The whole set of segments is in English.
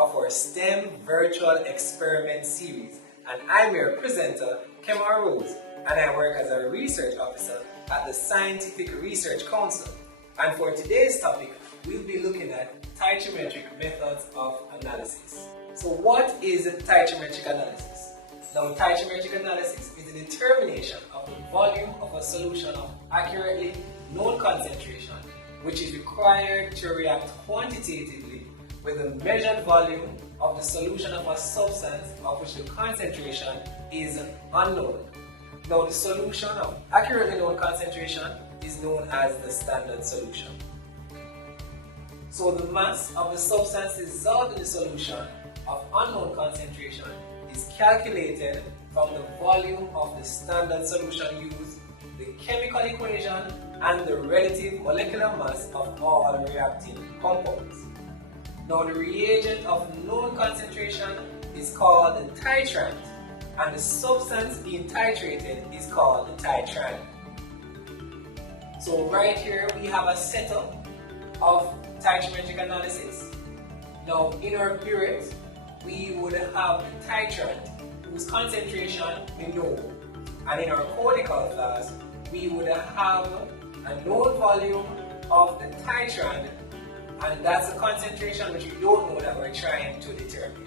of our STEM Virtual Experiment Series, and I'm your presenter, Kemar, and I work as a research officer at the Scientific Research Council. And for today's topic, we'll be looking at Titrimetric methods of analysis. So what is Titrimetric analysis? Now, Titrimetric analysis is the determination of the volume of a solution of accurately known concentration, which is required to react quantitatively with the measured volume of the solution of a substance of which the concentration is unknown. Now, the solution of accurately known concentration is known as the standard solution. So the mass of the substance dissolved in the solution of unknown concentration is calculated from the volume of the standard solution used, the chemical equation, and the relative molecular mass of all reacting compounds. Now, the reagent of known concentration is called the titrant, and the substance being titrated is called the titrant. So right here we have a setup of titrimetric analysis. Now, in our burette, we would have the titrant whose concentration we know, and in our conical flask we would have a known volume of the titrant, and that's the concentration which we don't know that we're trying to determine.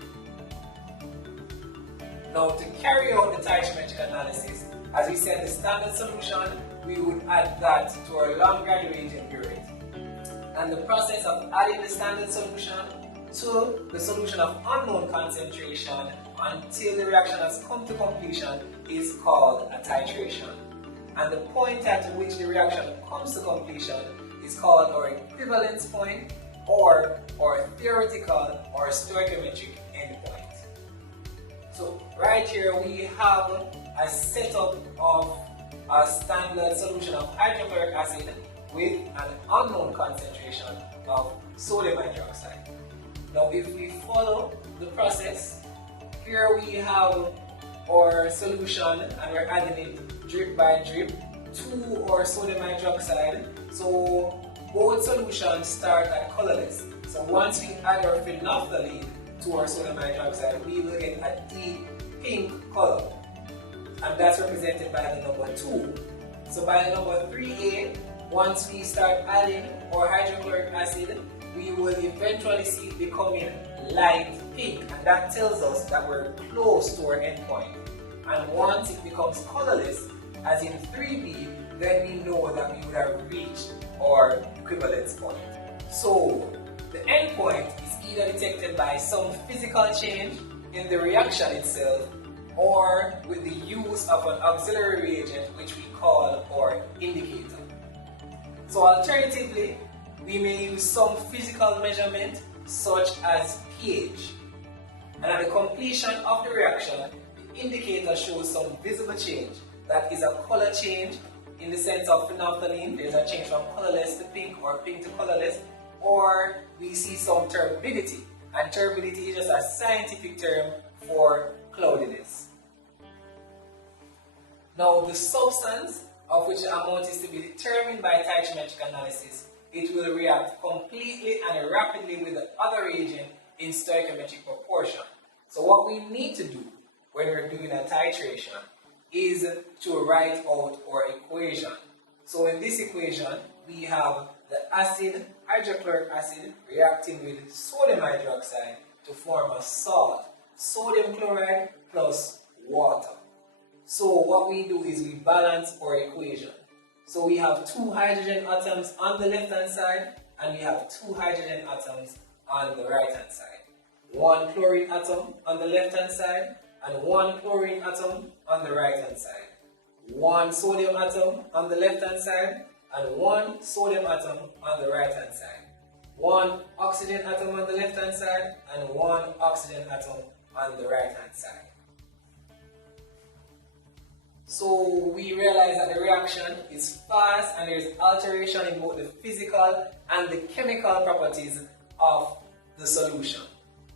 Now, to carry out the titrimetric analysis, as we said, the standard solution, we would add that to our long graduated burette. And the process of adding the standard solution to the solution of unknown concentration until the reaction has come to completion is called a titration. And the point at which the reaction comes to completion is called our equivalence point or theoretical or stoichiometric endpoint. So right here we have a setup of a standard solution of hydrochloric acid with an unknown concentration of sodium hydroxide. Now, if we follow the process, here we have our solution and we're adding it drip by drip to our sodium hydroxide. So both solutions start at colorless. So once we add our phenolphthalein to our sodium hydroxide, we will get a deep pink color, and that's represented by the number 2. So by the number 3A, once we start adding our hydrochloric acid, we will eventually see it becoming light pink, and that tells us that we're close to our endpoint. And once it becomes colorless, as in 3B, then we know that we would have reached our equivalence point. So the endpoint is either detected by some physical change in the reaction itself or with the use of an auxiliary reagent which we call our indicator. So alternatively, we may use some physical measurement such as pH. And at the completion of the reaction, the indicator shows some visible change. That is a color change in the sense of phenolphthalein. There's a change from colorless to pink or pink to colorless. Or we see some turbidity. And turbidity is just a scientific term for cloudiness. Now, the substance of which the amount is to be determined by titrimetric analysis, it will react completely and rapidly with the other reagent in stoichiometric proportion. So what we need to do when we're doing a titration is to write out our equation. So in this equation, we have the acid, hydrochloric acid, reacting with sodium hydroxide to form a salt, sodium chloride plus water. So what we do is we balance our equation. So we have 2 hydrogen atoms on the left hand side and we have 2 hydrogen atoms on the right hand side. 1 chlorine atom on the left hand side and 1 chlorine atom on the right hand side. 1 sodium atom on the left hand side and 1 sodium atom on the right hand side. 1 oxygen atom on the left hand side and 1 oxygen atom on the right hand side. So we realize that the reaction is fast and there is alteration in both the physical and the chemical properties of the solution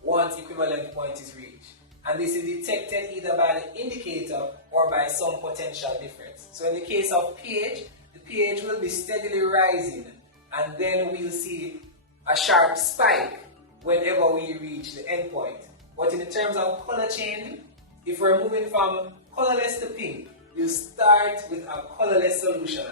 once equivalent point is reached. And this is detected either by the indicator or by some potential difference. So in the case of pH, the pH will be steadily rising and then we'll see a sharp spike whenever we reach the endpoint. But in terms of color change, if we're moving from colorless to pink, you start with a colorless solution,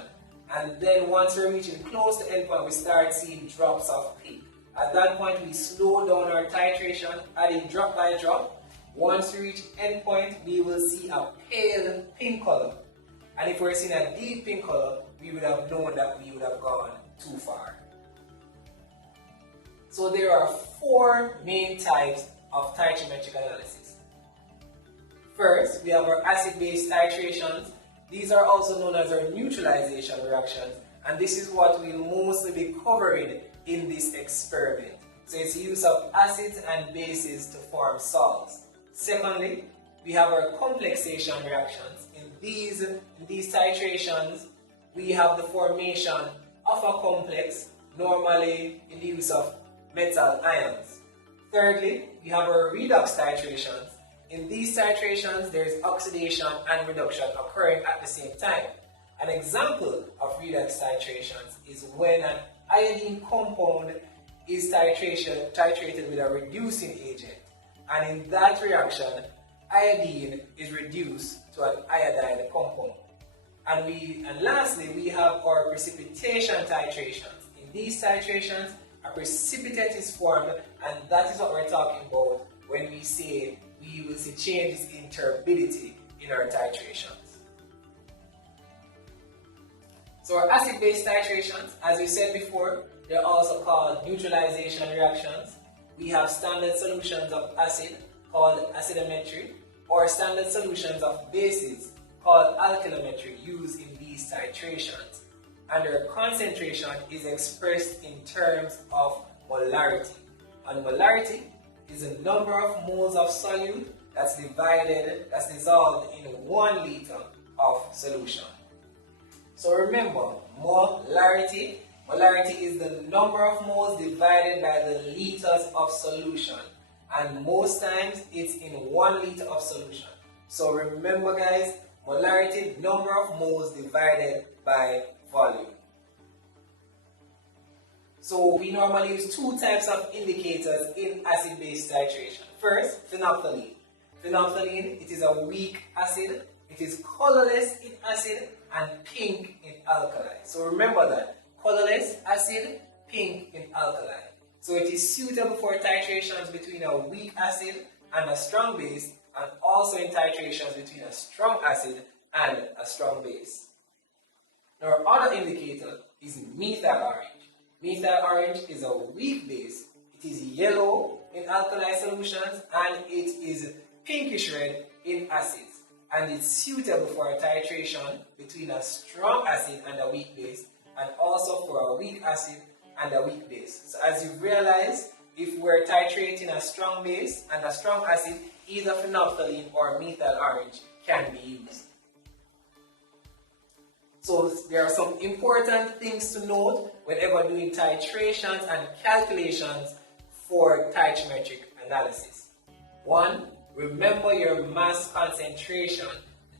and then once we're reaching close to endpoint, we start seeing drops of pink. At that point, we slow down our titration, adding drop by drop. Once we reach endpoint, we will see a pale pink color. And if we're seeing a deep pink color, we would have known that we would have gone too far. So there are 4 main types of titrometric analysis. First, we have our acid-base titrations. These are also known as our neutralization reactions, and this is what we'll mostly be covering in this experiment. So it's the use of acids and bases to form salts. Secondly, we have our complexation reactions. In these titrations, we have the formation of a complex, normally in the use of metal ions. Thirdly, we have our redox titrations. In these titrations, there is oxidation and reduction occurring at the same time. An example of redox titrations is when an iodine compound is titrated with a reducing agent, and in that reaction, iodine is reduced to an iodide compound. And lastly, we have our precipitation titrations. In these titrations, a precipitate is formed, and that is what we're talking about when we say we will see changes in turbidity in our titrations. So our acid-base titrations, as we said before, they're also called neutralization reactions. We have standard solutions of acid called acidometric, or standard solutions of bases called alkylometric used in these titrations. And their concentration is expressed in terms of molarity. And molarity is the number of moles of solute that's dissolved in 1 liter of solution. So remember, molarity is the number of moles divided by the liters of solution, and most times it's in 1 liter of solution. So remember guys, molarity, number of moles divided by volume. So we normally use 2 types of indicators in acid-base titration. First, phenolphthalein. Phenolphthalein, it is a weak acid, it is colorless in acid and pink in alkali. So remember that, colorless acid, pink in alkali. So it is suitable for titrations between a weak acid and a strong base, and also in titrations between a strong acid and a strong base. Now our other indicator is methyl orange. Methyl orange is a weak base. It is yellow in alkali solutions and it is pinkish red in acids. And it's suitable for a titration between a strong acid and a weak base, and also for a weak acid and a weak base. So as you realize, if we're titrating a strong base and a strong acid, either phenolphthalein or methyl orange can be used. So there are some important things to note whenever doing titrations and calculations for titrometric analysis. 1. Remember your mass concentration.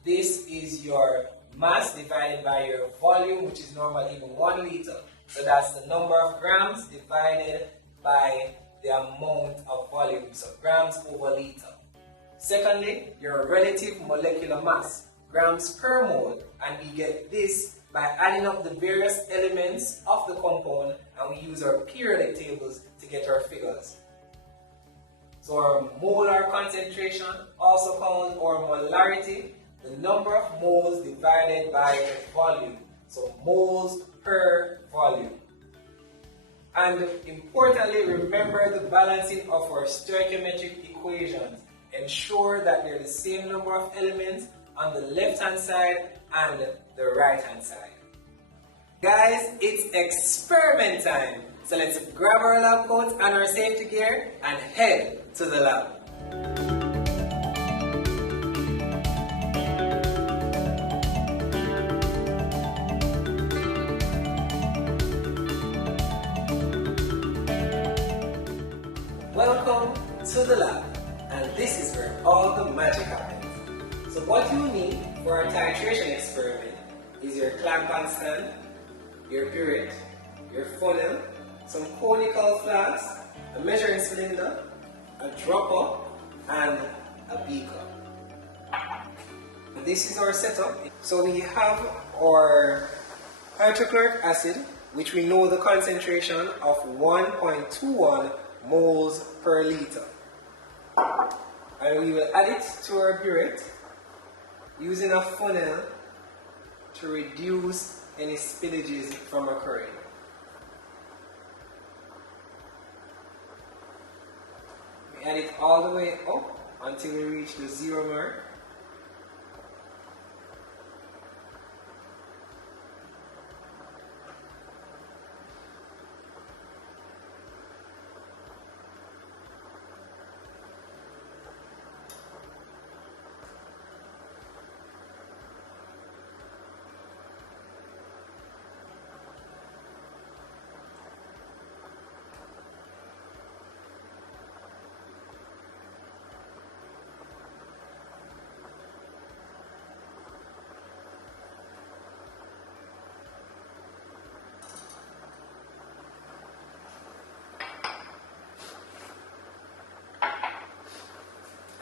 This is your mass divided by your volume, which is normally 1 liter. So that's the number of grams divided by the amount of volume, so grams over liter. Secondly, your relative molecular mass, grams per mole, and we get this by adding up the various elements of the compound, and we use our periodic tables to get our figures. So our molar concentration, also called our molarity, the number of moles divided by the volume, so moles per volume. And importantly, remember the balancing of our stoichiometric equations. Ensure that they're the same number of elements on the left hand side and the right hand side. Guys, it's experiment time. So let's grab our lab coats and our safety gear and head to the lab. Welcome to the lab, and this is where all the magic happens. So what you need for a titration experiment is your clamp and stand, your burette, your funnel, some conical flasks, a measuring cylinder, a dropper, and a beaker. This is our setup. So we have our hydrochloric acid, which we know the concentration of 1.21 moles per liter. And we will add it to our burette using a funnel to reduce any spillages from occurring. We add it all the way up until we reach the 0 mark.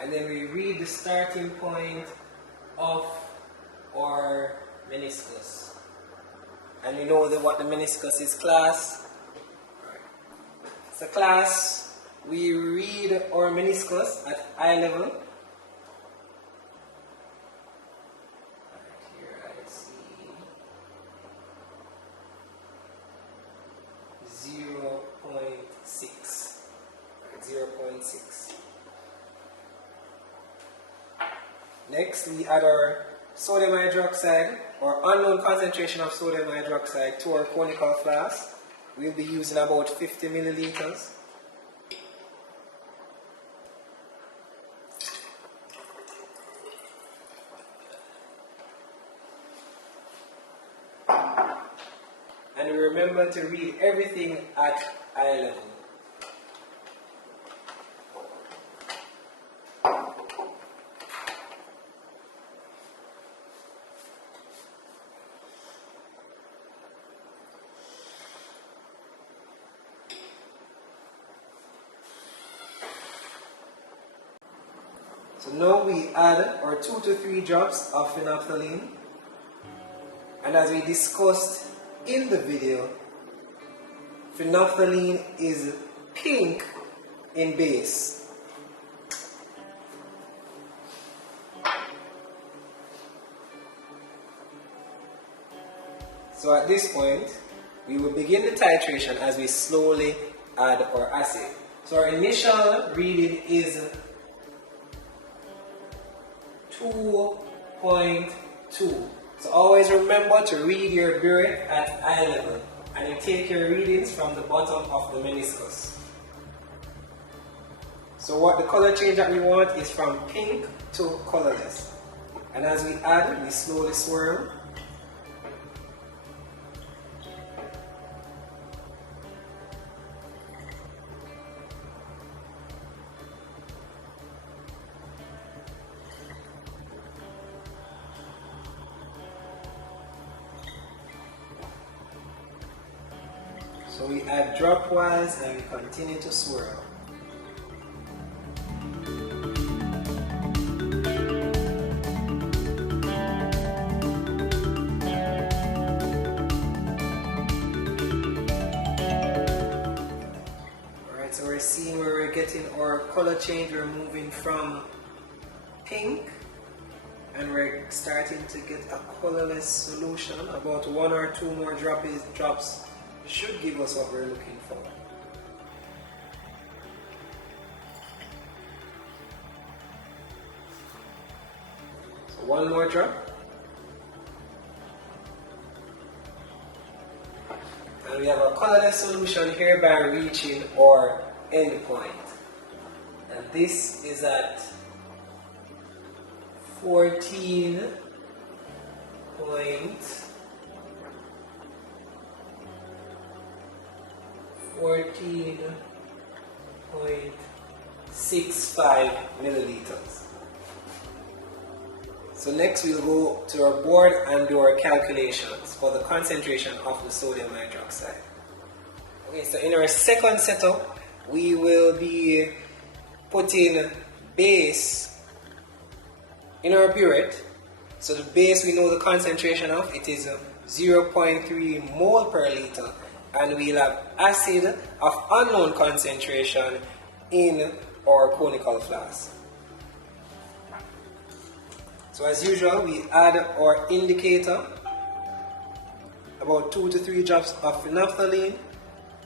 And then we read the starting point of our meniscus. And you know what the meniscus is, class. So class, we read our meniscus at eye level. Here I see 0.6. 0.6. Next, we add our sodium hydroxide or unknown concentration of sodium hydroxide to our conical flask. We'll be using about 50 milliliters. And remember to read everything at eye level. So now we add our 2 to 3 drops of phenolphthalein, and as we discussed in the video, phenolphthalein is pink in base. So at this point, we will begin the titration as we slowly add our acid. So our initial reading is 2.2. So always remember to read your burette at eye level, and you take your readings from the bottom of the meniscus. So what the color change that we want is from pink to colorless. And as we add, we slowly swirl. So we add dropwise and we continue to swirl. Alright, so we're seeing where we're getting our color change. We're moving from pink and we're starting to get a colorless solution. About 1 or 2 more drops should give us what we're looking for. So 1 more drop. And we have a colorless solution here by reaching our end point. And this is at 14.6 14.65 milliliters. So next we'll go to our board and do our calculations for the concentration of the sodium hydroxide. Okay, so in our second setup, we will be putting base in our burette. So the base, we know the concentration of, it is 0.3 mole per liter, and we'll have acid of unknown concentration in our conical flask. So as usual, we add our indicator, about 2 to 3 drops of phenolphthalein,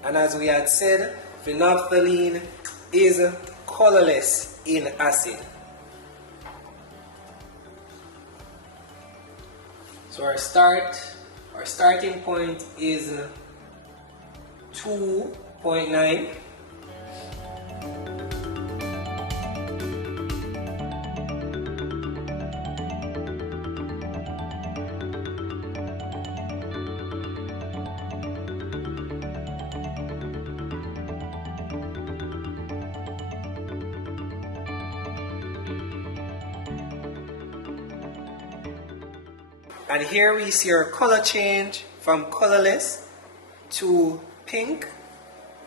and as we had said, phenolphthalein is colorless in acid. So our starting point is 2.9. And here we see our color change from colorless to pink.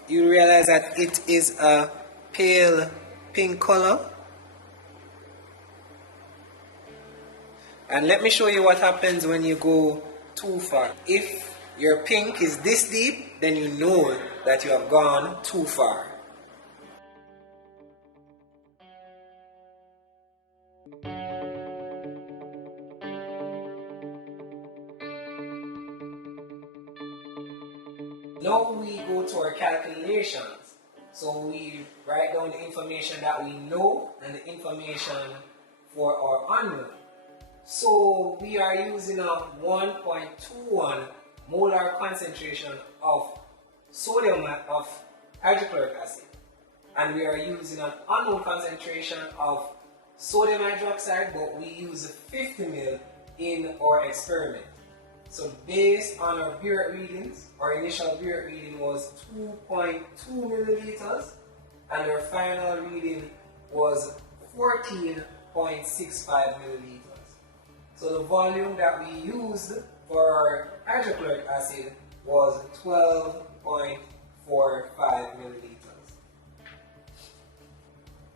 You realize that it is a pale pink color. And let me show you what happens when you go too far. If your pink is this deep, then you know that you have gone too far. Now we go to our calculations. So we write down the information that we know and the information for our unknown. So we are using a 1.21 molar concentration of sodium of hydrochloric acid, and we are using an unknown concentration of sodium hydroxide, but we use 50 ml in our experiment. So based on our burette readings, our initial burette reading was 2.2 milliliters, and our final reading was 14.65 milliliters. So the volume that we used for our hydrochloric acid was 12.45 milliliters.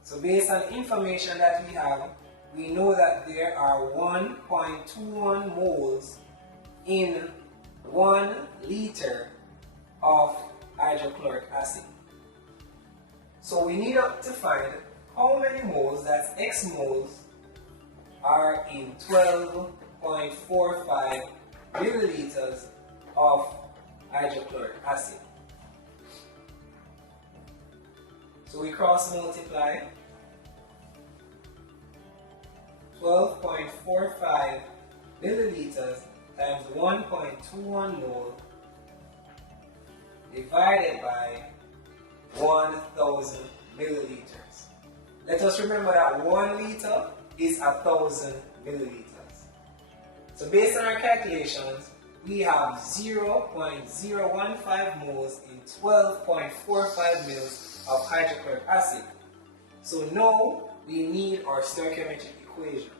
So based on information that we have, we know that there are 1.21 moles in 1 liter of hydrochloric acid. So we need to find how many moles, that's X moles, are in 12.45 milliliters of hydrochloric acid. So we cross multiply 12.45 milliliters times 1.21 mole divided by 1,000 milliliters. Let us remember that 1 liter is 1,000 milliliters. So based on our calculations, we have 0.015 moles in 12.45 mils of hydrochloric acid. So now we need our stoichiometric equation.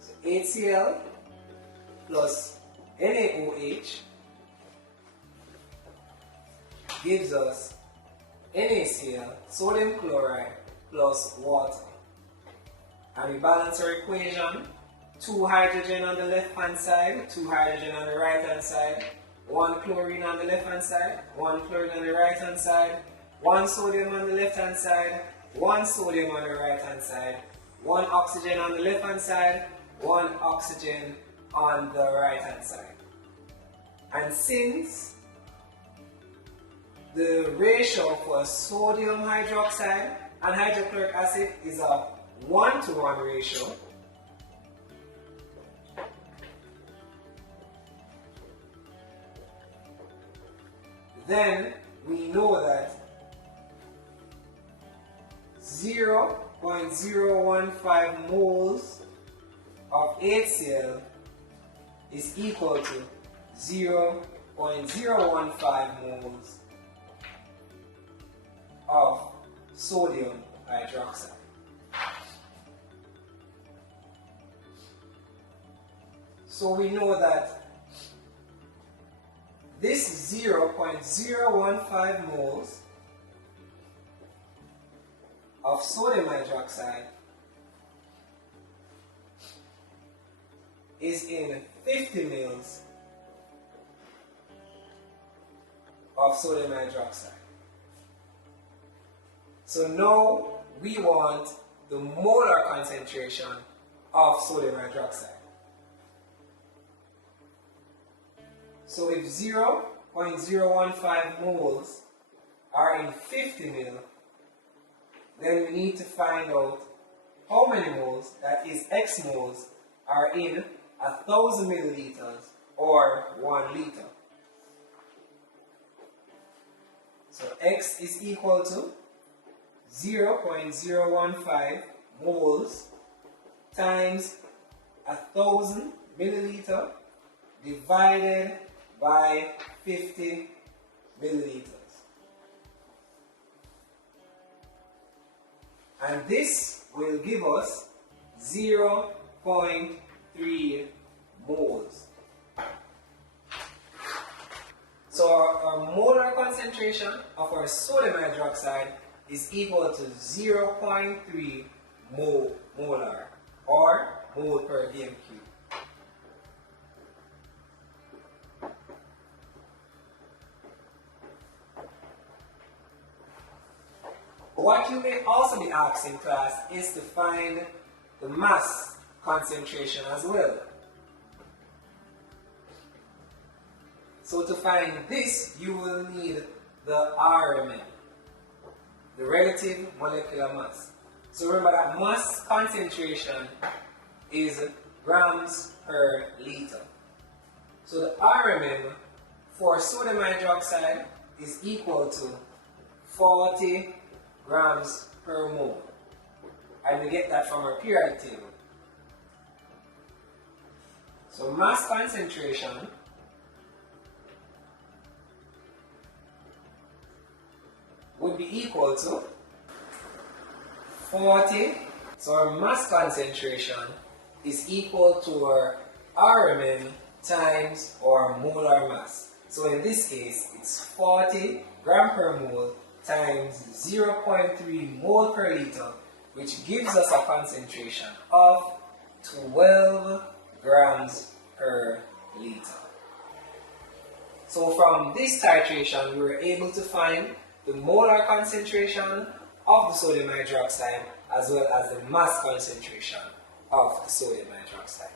So HCl plus NaOH gives us NaCl, sodium chloride, plus water. And we balance our equation, 2 hydrogen on the left hand side, 2 hydrogen on the right hand side, 1 chlorine on the left hand side, 1 chlorine on the right hand side, 1 sodium on the left hand side, 1 sodium on the right hand side, 1 oxygen on the left hand side, 1 oxygen on the right hand side. And since the ratio for sodium hydroxide and hydrochloric acid is a 1-to-1 ratio, then we know that 0.015 moles of HCl is equal to 0.015 moles of sodium hydroxide. So we know that this 0.015 moles of sodium hydroxide is in 50 mils of sodium hydroxide. So now we want the molar concentration of sodium hydroxide. So if 0.015 moles are in 50 mil, then we need to find out how many moles, that is X moles, are in 1,000 milliliters or 1 liter. So X is equal to 0.015 moles times 1,000 milliliter divided by 50 milliliters. And this will give us 0.3 moles. So our molar concentration of our sodium hydroxide is equal to 0.3 molar or mole per dm cube. What you may also be asked in class is to find the mass concentration as well. So to find this, you will need the RMM, the relative molecular mass. So remember that mass concentration is grams per liter. So the RMM for sodium hydroxide is equal to 40 grams per mole. And we get that from our periodic table. So mass concentration would be equal to 40. So our mass concentration is equal to our RMM times our molar mass. So in this case, it's 40 gram per mole times 0.3 mole per liter, which gives us a concentration of 12 grams per liter. So from this titration, we were able to find the molar concentration of the sodium hydroxide as well as the mass concentration of the sodium hydroxide.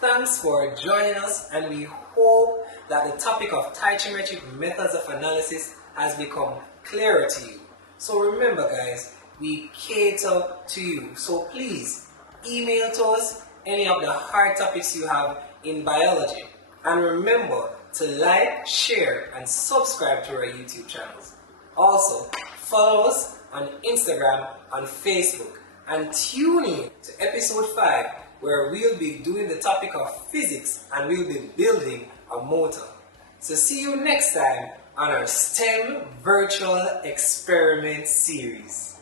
Thanks for joining us, and we hope that the topic of titrometric methods of analysis has become clearer to you. So remember guys, we cater to you. So please email to us any of the hard topics you have in biology. And remember to like, share, and subscribe to our YouTube channels. Also, follow us on Instagram and Facebook. And tune in to episode 5, where we'll be doing the topic of physics and we'll be building a motor. So see you next time on our STEM Virtual Experiment Series.